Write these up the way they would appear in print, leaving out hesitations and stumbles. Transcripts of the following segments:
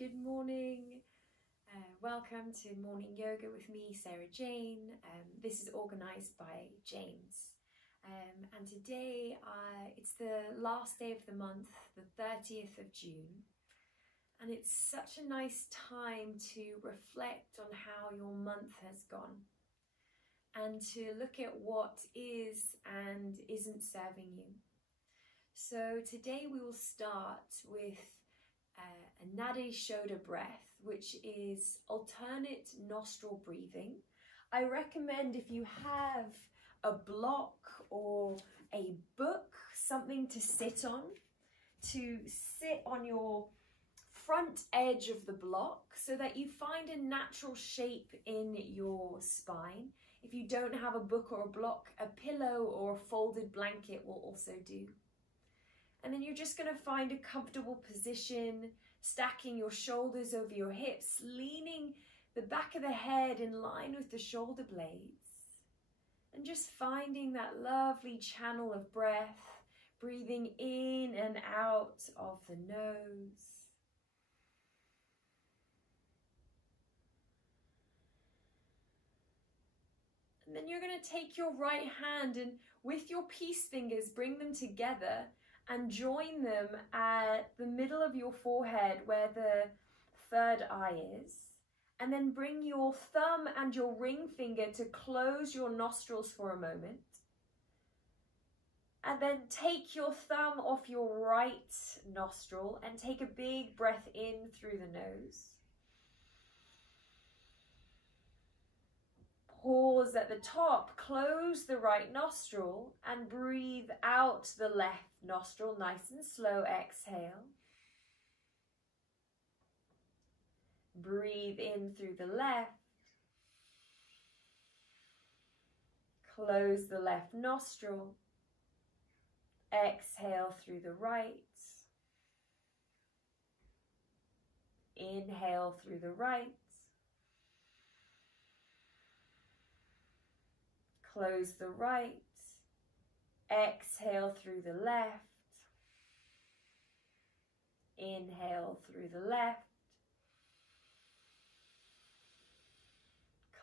Good morning. Welcome to Morning Yoga with me, Sarah Jane. This is organised by James. And today it's the last day of the month, the 30th of June. And it's such a nice time to reflect on how your month has gone and to look at what is and isn't serving you. So today we will start with a Nadi Shodha breath, which is alternate nostril breathing. I recommend, if you have a block or a book, something to sit on your front edge of the block so that you find a natural shape in your spine. If you don't have a book or a block, a pillow or a folded blanket will also do. And then you're just going to find a comfortable position, stacking your shoulders over your hips, leaning the back of the head in line with the shoulder blades. And just finding that lovely channel of breath, breathing in and out of the nose. And then you're going to take your right hand and with your peace fingers, bring them together and join them at the middle of your forehead where the third eye is. And then bring your thumb and your ring finger to close your nostrils for a moment. And then take your thumb off your right nostril and take a big breath in through the nose. Pause at the top, close the right nostril and breathe out the left nostril, nice and slow, exhale. Breathe in through the left. Close the left nostril. Exhale through the right. Inhale through the right. Close the right, exhale through the left, inhale through the left,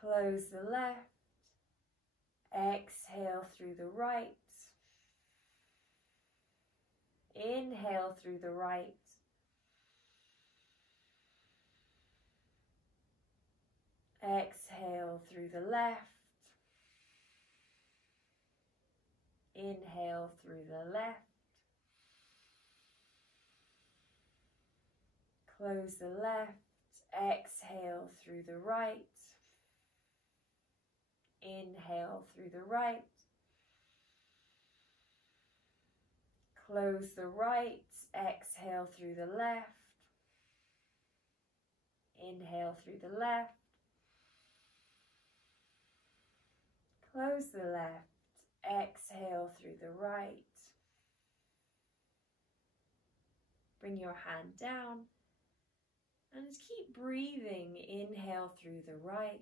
close the left, exhale through the right, inhale through the right, exhale through the left, inhale through the left, close the left, exhale through the right, inhale through the right, close the right, exhale through the left, inhale through the left, close the left, exhale through the right. Bring your hand down and just keep breathing. Inhale through the right.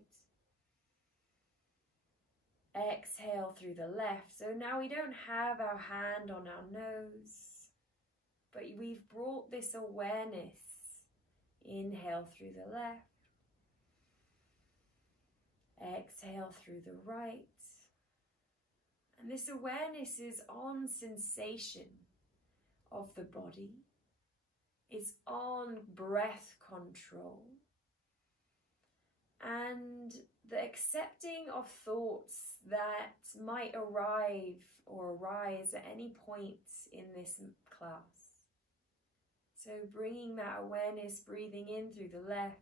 Exhale through the left. So now we don't have our hand on our nose, but we've brought this awareness. Inhale through the left. Exhale through the right. And this awareness is on sensation of the body. It's on breath control. And the accepting of thoughts that might arrive or arise at any point in this class. So bringing that awareness, breathing in through the left,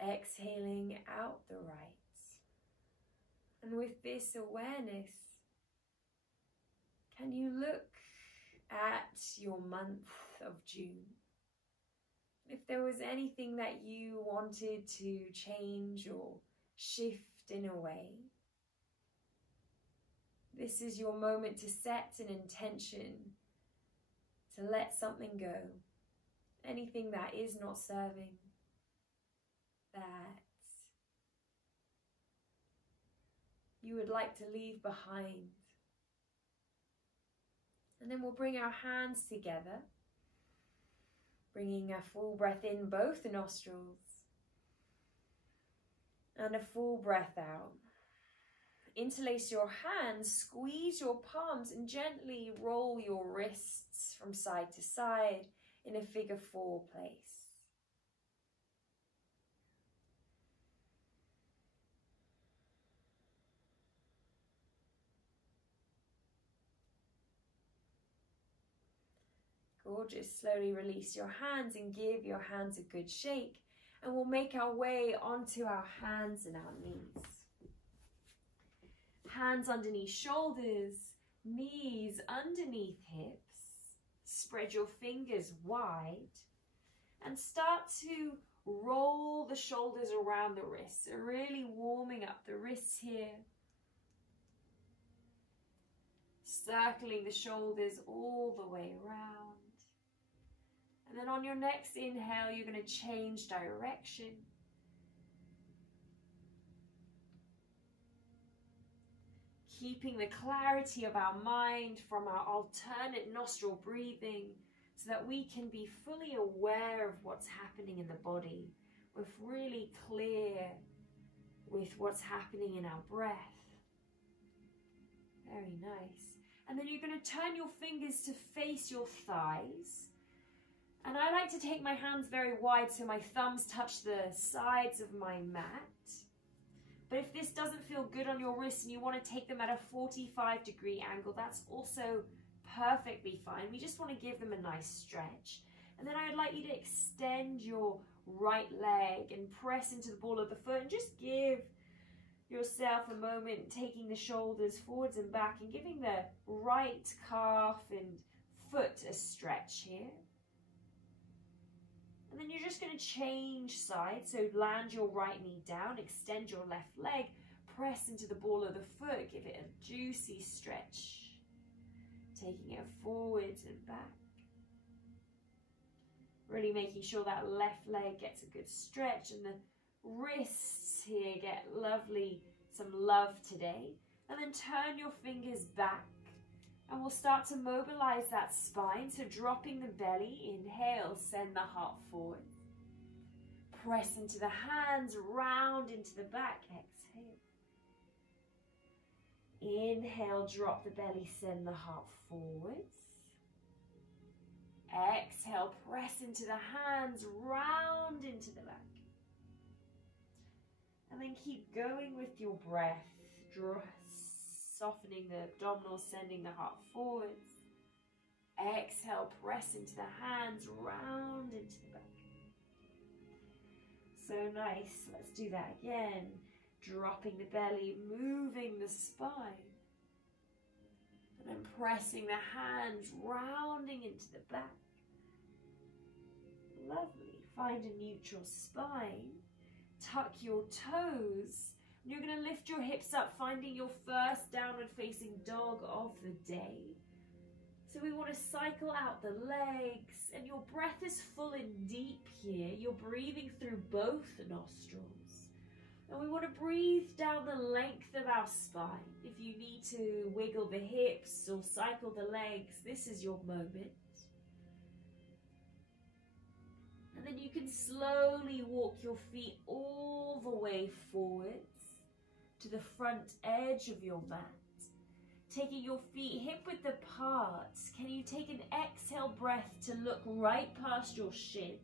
exhaling out the right. And with this awareness, can you look at your month of June? If there was anything that you wanted to change or shift in a way, this is your moment to set an intention to let something go. Anything that is not serving, that you would like to leave behind. And then we'll bring our hands together Bringing a full breath in both the nostrils and a full breath out. Interlace your hands, squeeze your palms and gently roll your wrists from side to side in a figure 4 place. Gorgeous. Slowly release your hands and give your hands a good shake. And we'll make our way onto our hands and our knees. Hands underneath shoulders, knees underneath hips. Spread your fingers wide and start to roll the shoulders around the wrists. So really warming up the wrists here. Circling the shoulders all the way around. And then on your next inhale, you're going to change direction. Keeping the clarity of our mind from our alternate nostril breathing so that we can be fully aware of what's happening in the body. We're really clear with what's happening in our breath. Very nice. And then you're going to turn your fingers to face your thighs. And I like to take my hands very wide so my thumbs touch the sides of my mat. But if this doesn't feel good on your wrists and you want to take them at a 45-degree angle, that's also perfectly fine. We just want to give them a nice stretch. And then I'd like you to extend your right leg and press into the ball of the foot and just give yourself a moment, taking the shoulders forwards and back and giving the right calf and foot a stretch here. And then you're just going to change sides. So land your right knee down, extend your left leg, press into the ball of the foot, give it a juicy stretch. Taking it forwards and back. Really making sure that left leg gets a good stretch and the wrists here get some love today. And then turn your fingers back. And we'll start to mobilize that spine. So dropping the belly, inhale, send the heart forward. Press into the hands, round into the back, exhale. Inhale, drop the belly, send the heart forwards. Exhale, press into the hands, round into the back. And then keep going with your breath. Softening the abdominals, sending the heart forwards. Exhale, press into the hands, round into the back. So nice. Let's do that again. Dropping the belly, moving the spine. And then pressing the hands, rounding into the back. Lovely. Find a neutral spine. Tuck your toes. You're going to lift your hips up, finding your first downward facing dog of the day. So we want to cycle out the legs, and your breath is full and deep here. You're breathing through both nostrils. And we want to breathe down the length of our spine. If you need to wiggle the hips or cycle the legs, this is your moment. And then you can slowly walk your feet all the way forwards to the front edge of your mat. Taking your feet hip width apart. Can you take an exhale breath to look right past your shins?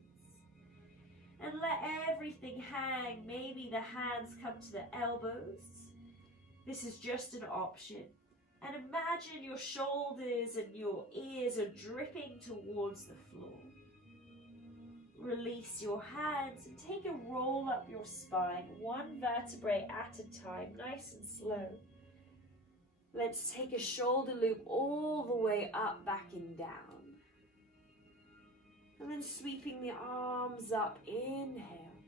And let everything hang. Maybe the hands come to the elbows. This is just an option. And imagine your shoulders and your ears are dripping towards the floor. Release your hands and take a roll up your spine, one vertebrae at a time, nice and slow. Let's take a shoulder loop all the way up, back and down. And then sweeping the arms up, inhale.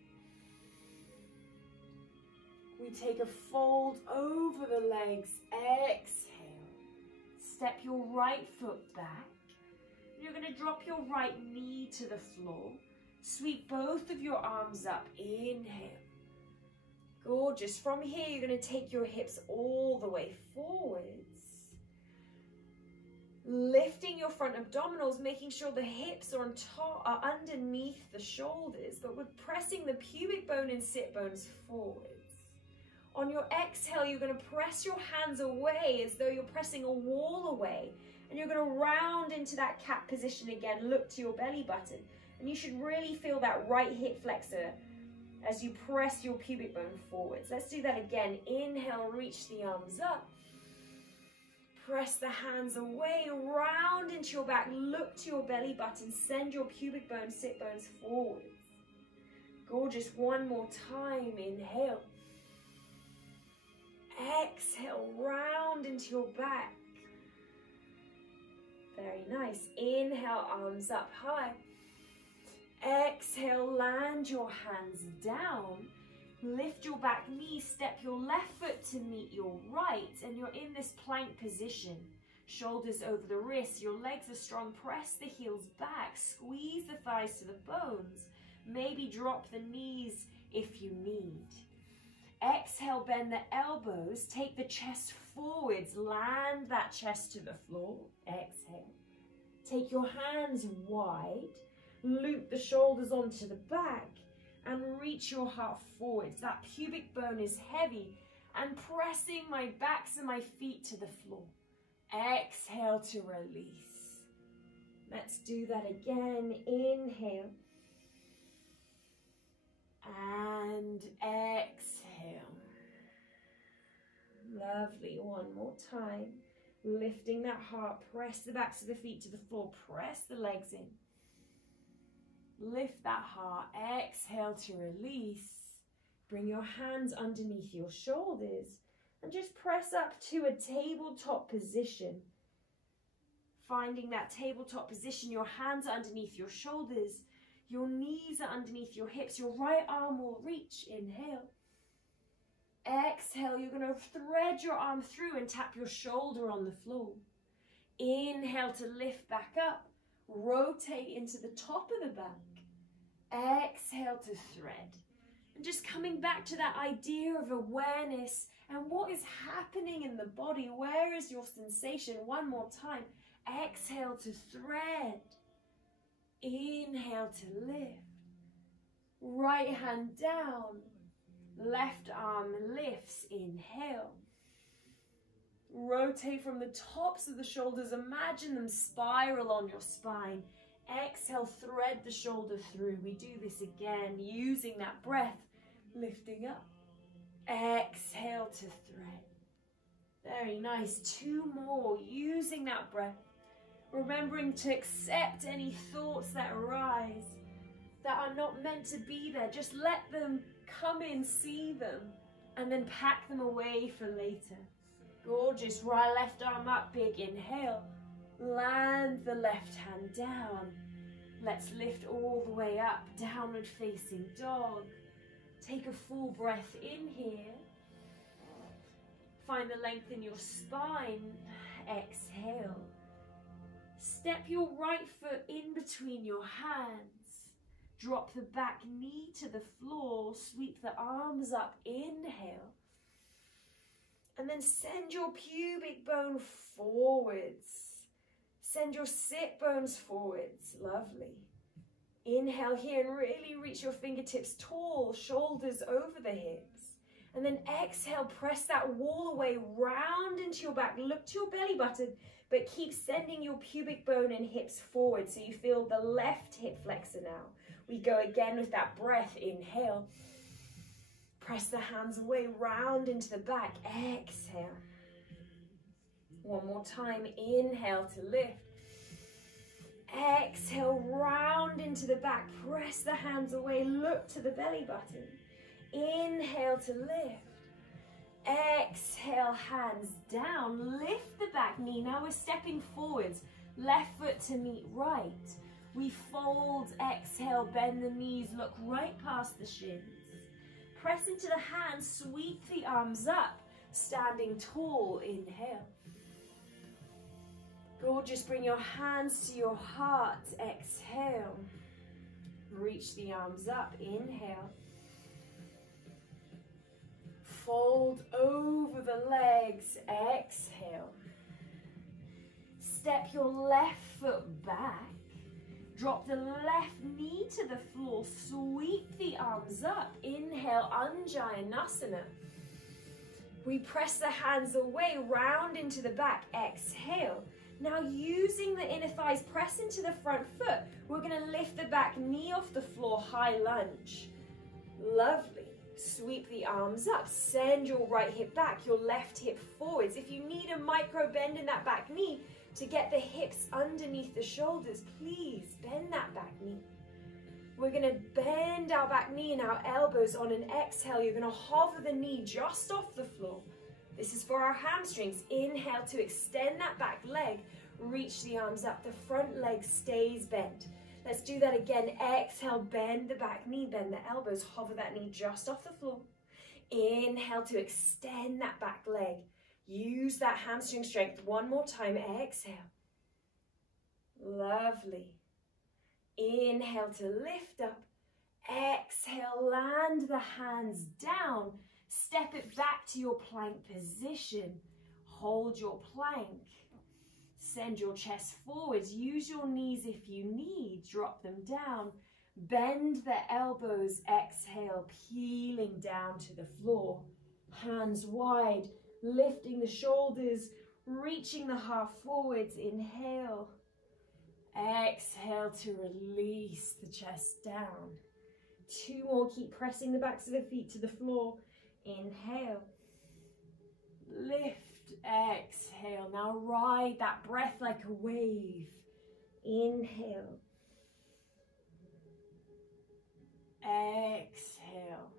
We take a fold over the legs, exhale. Step your right foot back. You're going to drop your right knee to the floor. Sweep both of your arms up, inhale. Gorgeous. From here, you're going to take your hips all the way forwards. Lifting your front abdominals, making sure the hips are on top, are underneath the shoulders, but we're pressing the pubic bone and sit bones forwards. On your exhale, you're going to press your hands away as though you're pressing a wall away. And you're going to round into that cat position again. Look to your belly button. And you should really feel that right hip flexor as you press your pubic bone forwards. Let's do that again. Inhale, reach the arms up. Press the hands away, round into your back. Look to your belly button. Send your pubic bone, sit bones forwards. Gorgeous. One more time. Inhale. Exhale, round into your back. Very nice. Inhale, arms up high. Exhale, land your hands down. Lift your back knee, step your left foot to meet your right, and you're in this plank position. Shoulders over the wrists, your legs are strong. Press the heels back, squeeze the thighs to the bones. Maybe drop the knees if you need. Exhale, bend the elbows, take the chest forwards, land that chest to the floor. Exhale. Take your hands wide, loop the shoulders onto the back, and reach your heart forwards. That pubic bone is heavy, and pressing my backs and my feet to the floor. Exhale to release. Let's do that again. Inhale. And exhale. Lovely. One more time. Lifting that heart. Press the backs of the feet to the floor. Press the legs in. Lift that heart. Exhale to release. Bring your hands underneath your shoulders and just press up to a tabletop position. Finding that tabletop position, your hands are underneath your shoulders. Your knees are underneath your hips. Your right arm will reach. Inhale. Exhale, you're going to thread your arm through and tap your shoulder on the floor. Inhale to lift back up. Rotate into the top of the back. Exhale to thread. And just coming back to that idea of awareness and what is happening in the body. Where is your sensation? One more time. Exhale to thread. Inhale to lift. Right hand down. Left arm lifts. Inhale. Rotate from the tops of the shoulders. Imagine them spiral on your spine. Exhale, thread the shoulder through. We do this again, using that breath. Lifting up. Exhale to thread. Very nice. Two more, using that breath. Remembering to accept any thoughts that arise that are not meant to be there. Just let them come in, see them, and then pack them away for later. Gorgeous. Right left arm up, big inhale. Land the left hand down. Let's lift all the way up, downward facing dog. Take a full breath in here. Find the length in your spine. Exhale. Step your right foot in between your hands. Drop the back knee to the floor. Sweep the arms up. Inhale. And then send your pubic bone forwards. Send your sit bones forwards. Lovely. Inhale here and really reach your fingertips tall, shoulders over the hips. And then exhale, press that wall away, round into your back. Look to your belly button, but keep sending your pubic bone and hips forward so you feel the left hip flexor now. We go again with that breath. Inhale. Press the hands away, round into the back. Exhale. One more time. Inhale to lift. Exhale, round into the back. Press the hands away. Look to the belly button. Inhale to lift. Exhale, hands down. Lift the back knee. Now we're stepping forwards. Left foot to meet right. We fold. Exhale, bend the knees. Look right past the shins. Press into the hands. Sweep the arms up. Standing tall. Inhale. Gorgeous. Bring your hands to your heart. Exhale. Reach the arms up. Inhale. Fold over the legs. Exhale. step your left foot back. Drop the left knee to the floor. Sweep the arms up. Inhale, Anjayanasana. We press the hands away, round into the back. Exhale. Now using the inner thighs, press into the front foot. We're going to lift the back knee off the floor, high lunge. Lovely. Sweep the arms up. Send your right hip back, your left hip forwards. If you need a micro bend in that back knee to get the hips underneath the shoulders, please bend that back knee. We're going to bend our back knee and our elbows on an exhale. You're going to hover the knee just off the floor. This is for our hamstrings. Inhale to extend that back leg. Reach the arms up. The front leg stays bent. Let's do that again. Exhale, bend the back knee, bend the elbows, hover that knee just off the floor. Inhale to extend that back leg. Use that hamstring strength one more time. Exhale. Lovely. Inhale to lift up. Exhale, land the hands down. Step it back to your plank position. Hold your plank. Send your chest forwards. Use your knees if you need. Drop them down. Bend the elbows. Exhale, peeling down to the floor. Hands wide, lifting the shoulders, reaching the heart forwards. Inhale. Exhale to release the chest down. 2 more. Keep pressing the backs of the feet to the floor. Inhale. Lift. Exhale. Now ride that breath like a wave. Inhale. Exhale.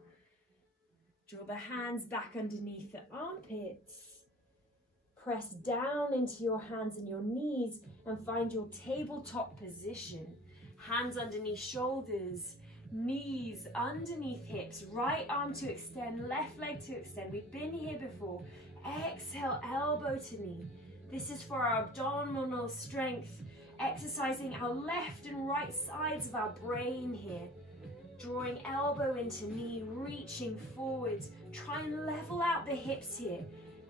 Draw the hands back underneath the armpits. Press down into your hands and your knees and find your tabletop position. Hands underneath shoulders, knees underneath hips, right arm to extend, left leg to extend. We've been here before. Exhale, elbow to knee. This is for our abdominal strength, exercising our left and right sides of our brain here. Drawing elbow into knee, reaching forwards. Try and level out the hips here.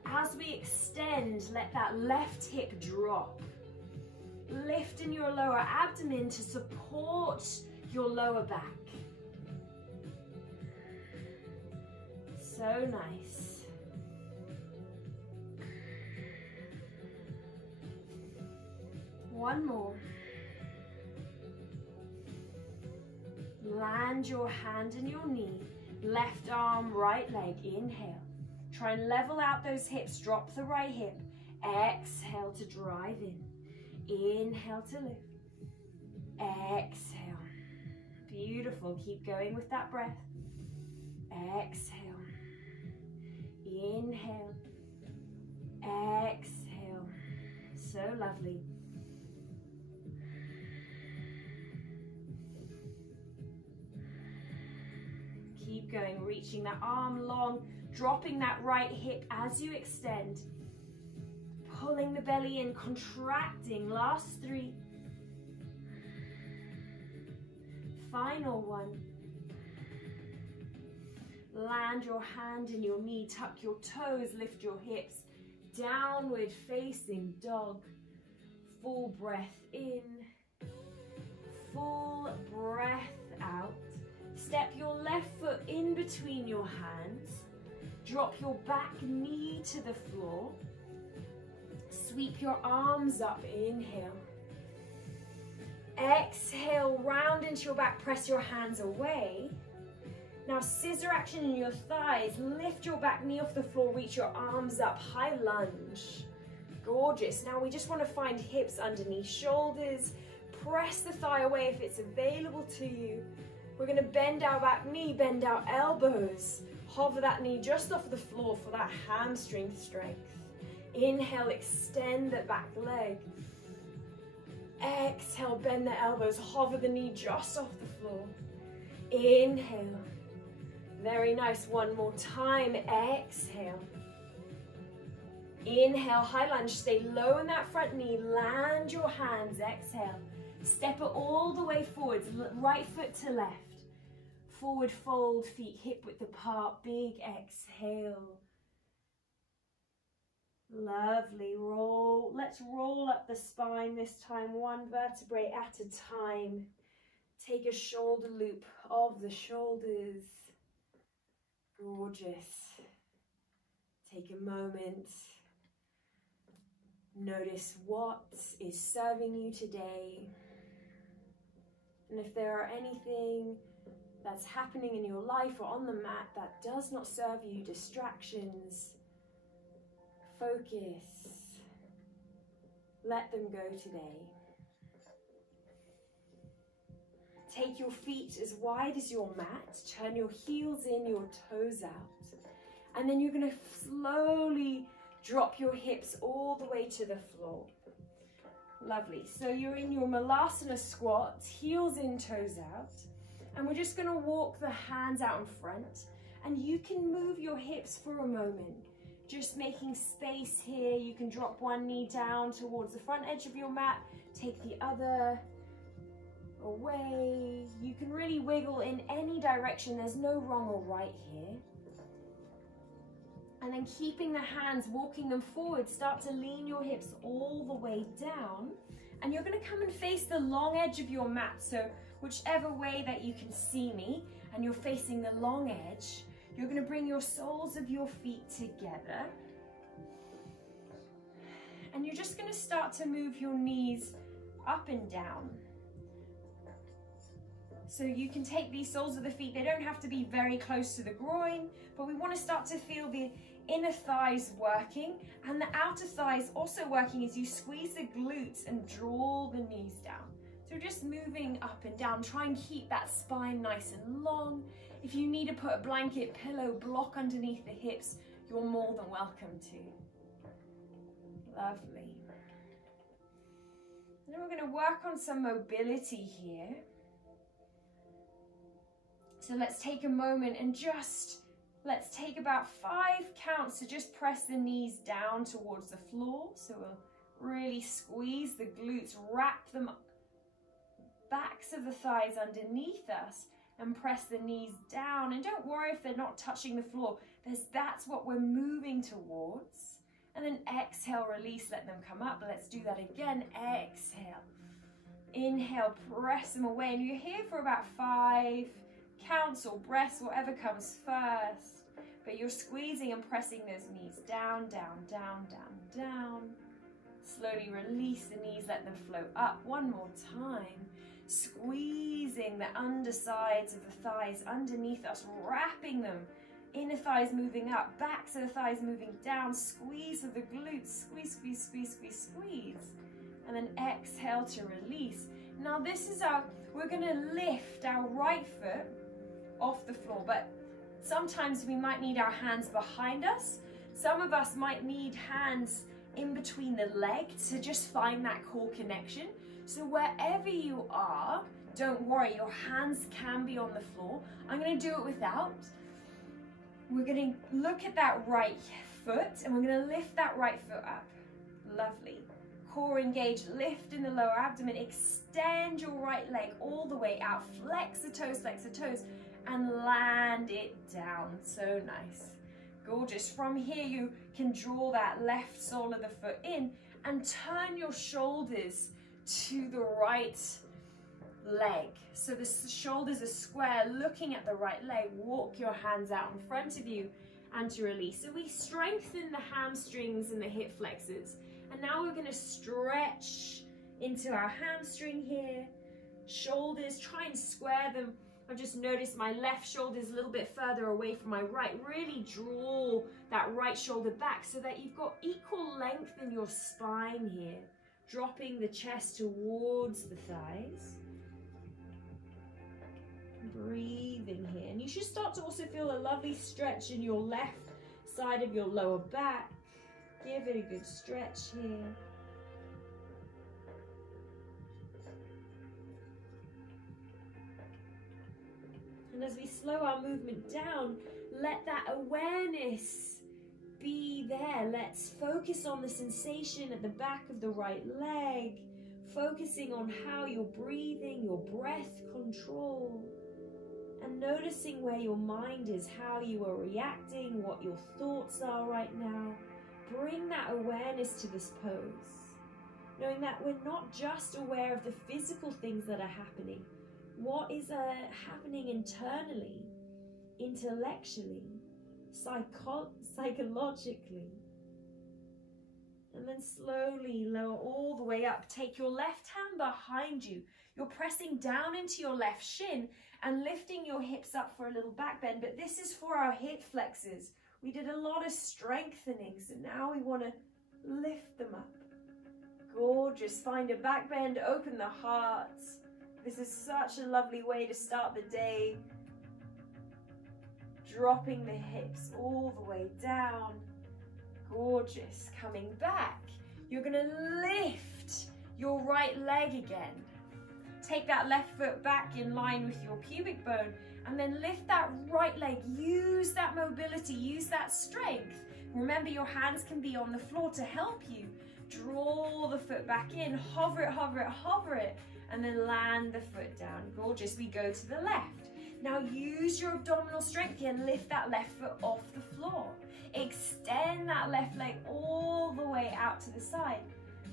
As we extend, let that left hip drop. Lift in your lower abdomen to support your lower back. So nice. One more. Land your hand in your knee. Left arm, right leg. Inhale. Try and level out those hips. Drop the right hip. Exhale to drive in. Inhale to lift. Exhale. Beautiful. Keep going with that breath. Exhale. Inhale. Exhale. So lovely. Keep going, reaching that arm long, dropping that right hip as you extend. Pulling the belly in, contracting. Last 3. Final 1. Land your hand in your knee, tuck your toes, lift your hips. Downward facing dog. Full breath in, full breath out. Step your left foot in between your hands. Drop your back knee to the floor. Sweep your arms up. Inhale. Exhale, round into your back. Press your hands away. Now scissor action in your thighs. Lift your back knee off the floor. Reach your arms up. High lunge. Gorgeous. Now we just want to find hips underneath shoulders. Press the thigh away if it's available to you. We're going to bend our back knee, bend our elbows. Hover that knee just off the floor for that hamstring strength. Inhale, extend the back leg. Exhale, bend the elbows. Hover the knee just off the floor. Inhale. Very nice. One more time. Exhale. Inhale, high lunge. Stay low in that front knee. Land your hands. Exhale. Step it all the way forwards. Right foot to left. Forward fold, feet hip width apart. Big exhale. Lovely. Roll. Let's roll up the spine this time, one vertebrae at a time. Take a shoulder loop of the shoulders. Gorgeous. Take a moment. Notice what is serving you today. And if there are anything that's happening in your life or on the mat that does not serve you, distractions, focus, let them go today. Take your feet as wide as your mat, turn your heels in, your toes out. And then you're going to slowly drop your hips all the way to the floor. Lovely. So you're in your Malasana squat, heels in, toes out. And we're just going to walk the hands out in front. And you can move your hips for a moment. Just making space here. You can drop one knee down towards the front edge of your mat. Take the other away. You can really wiggle in any direction. There's no wrong or right here. And then keeping the hands, walking them forward, start to lean your hips all the way down. And you're going to come and face the long edge of your mat. So whichever way that you can see me, and you're facing the long edge, you're going to bring your soles of your feet together. And you're just going to start to move your knees up and down. So you can take these soles of the feet, they don't have to be very close to the groin, but we want to start to feel the inner thighs working and the outer thighs also working as you squeeze the glutes and draw the knees down. So just moving up and down, try and keep that spine nice and long. If you need to put a blanket, pillow, block underneath the hips, you're more than welcome to. Lovely. Then we're going to work on some mobility here. So let's take a moment and let's take about 5 counts to just press the knees down towards the floor. So we'll really squeeze the glutes, wrap them up, backs of the thighs underneath us, and press the knees down. And don't worry if they're not touching the floor. That's what we're moving towards. And then exhale, release, let them come up. Let's do that again. Exhale. Inhale, press them away. And you're here for about 5 counts or breaths, whatever comes first. But you're squeezing and pressing those knees down, down, down, down, down. Slowly release the knees, let them float up. One more time. Squeezing the undersides of the thighs underneath us, wrapping them. Inner thighs moving up, backs of the thighs moving down. Squeeze of the glutes. Squeeze, squeeze, squeeze, squeeze, squeeze. And then exhale to release. Now this is we're going to lift our right foot off the floor, but sometimes we might need our hands behind us. Some of us might need hands in between the legs to just find that core connection. So wherever you are, don't worry, your hands can be on the floor. I'm going to do it without. We're going to look at that right foot and we're going to lift that right foot up. Lovely. Core engaged, lift in the lower abdomen, extend your right leg all the way out, flex the toes, and land it down. So nice. Gorgeous. From here, you can draw that left sole of the foot in and turn your shoulders to the right leg. So the shoulders are square, looking at the right leg. Walk your hands out in front of you and to release. So we strengthen the hamstrings and the hip flexors. And now we're going to stretch into our hamstring here. Shoulders, try and square them. I've just noticed my left shoulder is a little bit further away from my right. Really draw that right shoulder back so that you've got equal length in your spine here. Dropping the chest towards the thighs. Breathing here. And you should start to also feel a lovely stretch in your left side of your lower back. Give it a good stretch here. And as we slow our movement down, let that awareness be there. Let's focus on the sensation at the back of the right leg, focusing on how you're breathing, your breath control, and noticing where your mind is, how you are reacting, what your thoughts are right now. Bring that awareness to this pose, knowing that we're not just aware of the physical things that are happening. What is happening internally, intellectually, psychologically? And then slowly lower all the way up. Take your left hand behind you. You're pressing down into your left shin and lifting your hips up for a little back bend. But this is for our hip flexors. We did a lot of strengthening, so now we want to lift them up. Gorgeous. Find a back bend, open the heart. This is such a lovely way to start the day. Dropping the hips all the way down. Gorgeous. Coming back. You're going to lift your right leg again. Take that left foot back in line with your pubic bone and then lift that right leg. Use that mobility, use that strength. Remember, your hands can be on the floor to help you. Draw the foot back in, hover it, hover it, hover it, and then land the foot down. Gorgeous. We go to the left. Now use your abdominal strength here and lift that left foot off the floor. Extend that left leg all the way out to the side.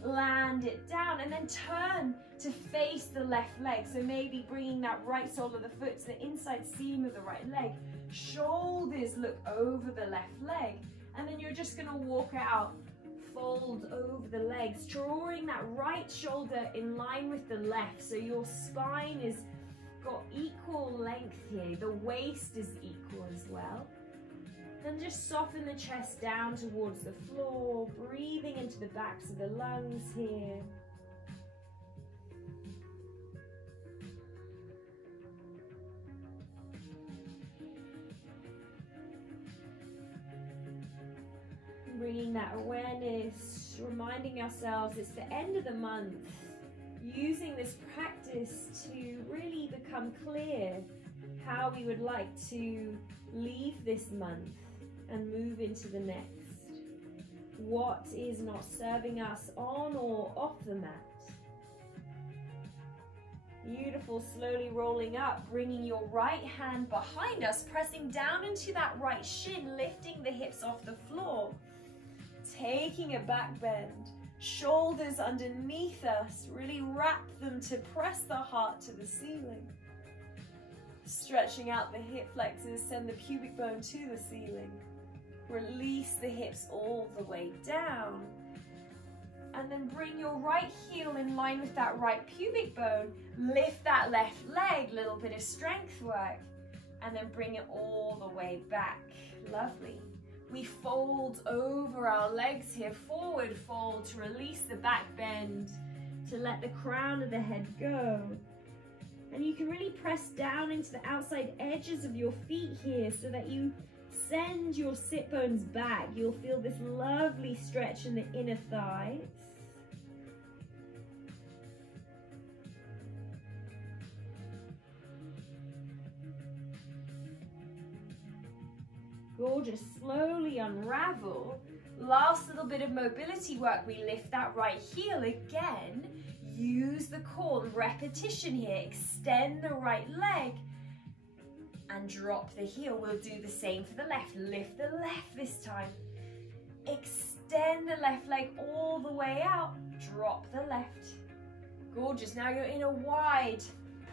Land it down and then turn to face the left leg. So maybe bringing that right sole of the foot to the inside seam of the right leg. Shoulders look over the left leg. And then you're just going to walk out, fold over the legs, drawing that right shoulder in line with the left. So your spine is got equal length here. The waist is equal as well. Then just soften the chest down towards the floor, breathing into the backs of the lungs here. Bringing that awareness, reminding ourselves it's the end of the month, using this practice to really become clear how we would like to leave this month and move into the next. What is not serving us on or off the mat? Beautiful. Slowly rolling up, bringing your right hand behind us, pressing down into that right shin, lifting the hips off the floor. Taking a back bend, shoulders underneath us, really wrap them to press the heart to the ceiling. Stretching out the hip flexors, send the pubic bone to the ceiling. Release the hips all the way down. And then bring your right heel in line with that right pubic bone. Lift that left leg, little bit of strength work. And then bring it all the way back. Lovely. We fold over our legs here, forward fold to release the back bend, to let the crown of the head go. And you can really press down into the outside edges of your feet here so that you send your sit bones back. You'll feel this lovely stretch in the inner thighs. Gorgeous. Slowly unravel. Last little bit of mobility work. We lift that right heel again. Use the core, repetition here. Extend the right leg and drop the heel. We'll do the same for the left. Lift the left this time. Extend the left leg all the way out. Drop the left. Gorgeous. Now you're in a wide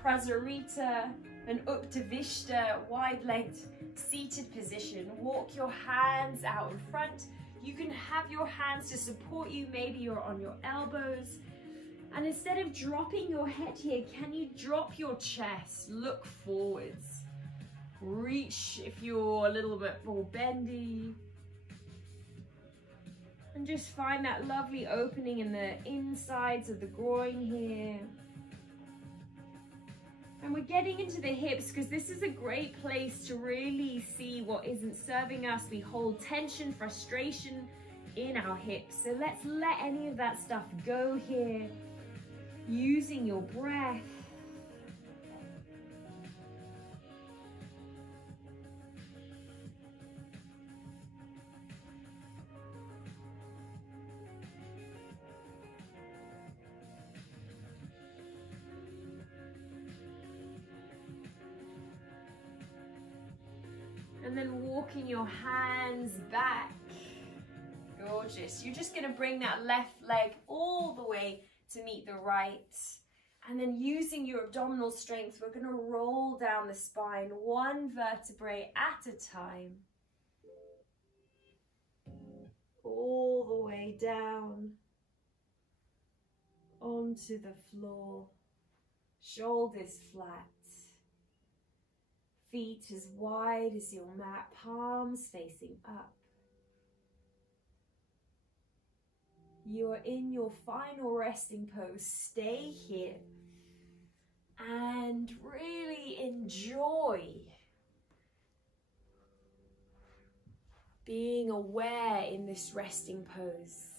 Prasarita and Uttanasthana, wide-legged seated position. Walk your hands out in front. You can have your hands to support you. Maybe you're on your elbows. And instead of dropping your head here, can you drop your chest? Look forwards. Reach if you're a little bit more bendy. And just find that lovely opening in the insides of the groin here. And we're getting into the hips because this is a great place to really see what isn't serving us. We hold tension, frustration in our hips. So let's let any of that stuff go here. Using your breath. And then walking your hands back. gorgeous. You're just going to bring that left leg all the way to meet the right. And then using your abdominal strength, we're going to roll down the spine, one vertebrae at a time. All the way down onto the floor. Shoulders flat. Feet as wide as your mat, palms facing up. You are in your final resting pose. Stay here and really enjoy being aware in this resting pose.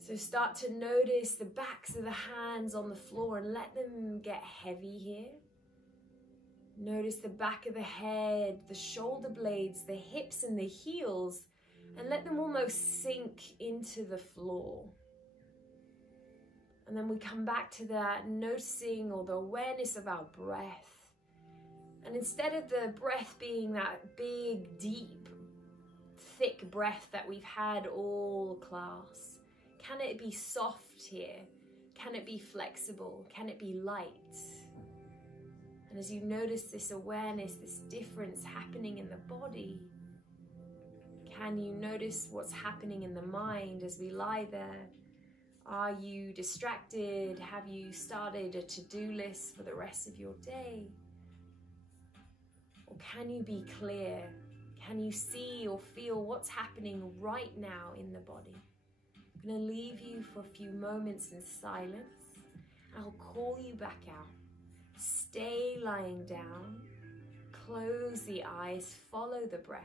So start to notice the backs of the hands on the floor and let them get heavy here. Notice the back of the head, the shoulder blades, the hips and the heels, and let them almost sink into the floor. And then we come back to that noticing or the awareness of our breath. And instead of the breath being that big, deep, thick breath that we've had all class, can it be soft here? Can it be flexible? Can it be light? And as you notice this awareness, this difference happening in the body, can you notice what's happening in the mind as we lie there? Are you distracted? Have you started a to-do list for the rest of your day? Or can you be clear? Can you see or feel what's happening right now in the body? I'm going to leave you for a few moments in silence. I'll call you back out. Stay lying down. Close the eyes. Follow the breath.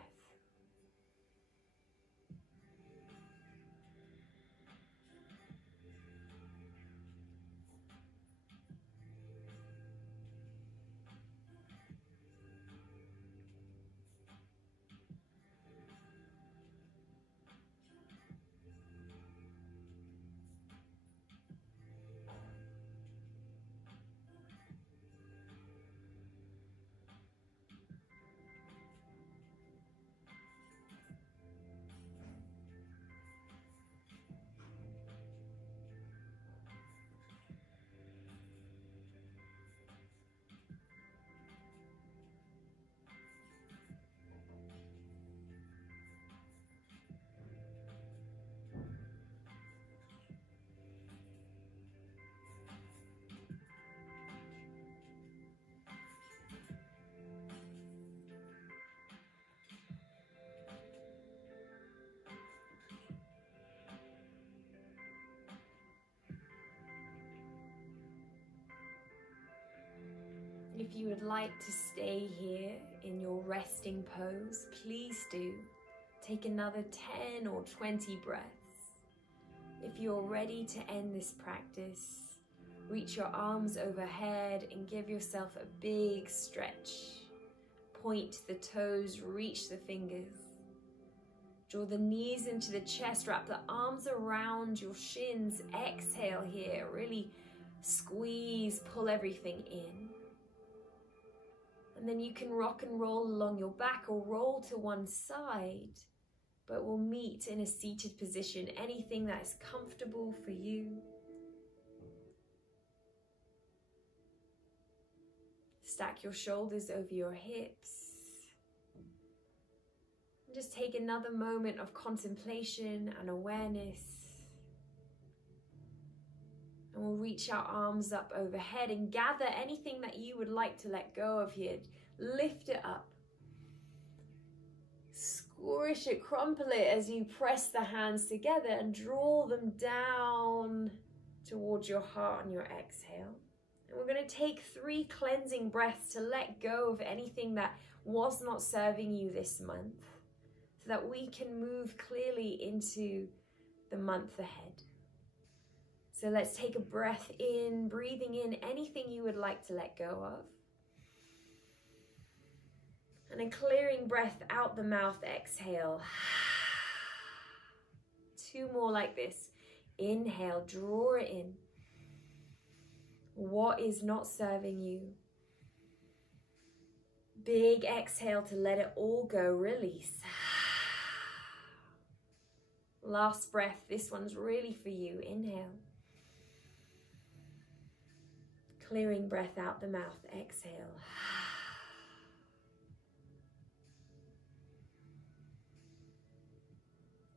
If you would like to stay here in your resting pose, please do. Take another 10 or 20 breaths. If you're ready to end this practice, reach your arms overhead and give yourself a big stretch. Point the toes, reach the fingers. Draw the knees into the chest, wrap the arms around your shins. Exhale here, really squeeze, pull everything in. And then you can rock and roll along your back or roll to one side, but we'll meet in a seated position, anything that is comfortable for you. Stack your shoulders over your hips. And just take another moment of contemplation and awareness. And we'll reach our arms up overhead and gather anything that you would like to let go of here. Lift it up. Squish it, crumple it as you press the hands together and draw them down towards your heart on your exhale. And we're going to take 3 cleansing breaths to let go of anything that was not serving you this month, so that we can move clearly into the month ahead. So let's take a breath in, breathing in anything you would like to let go of. And then clearing breath out the mouth, exhale. 2 more like this. Inhale, draw it in. What is not serving you? Big exhale to let it all go, release. Last breath, this one's really for you. Inhale. Clearing breath out the mouth, exhale.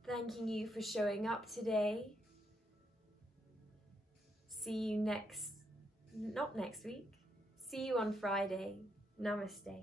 Thanking you for showing up today. See you not next week. See you on Friday. Namaste.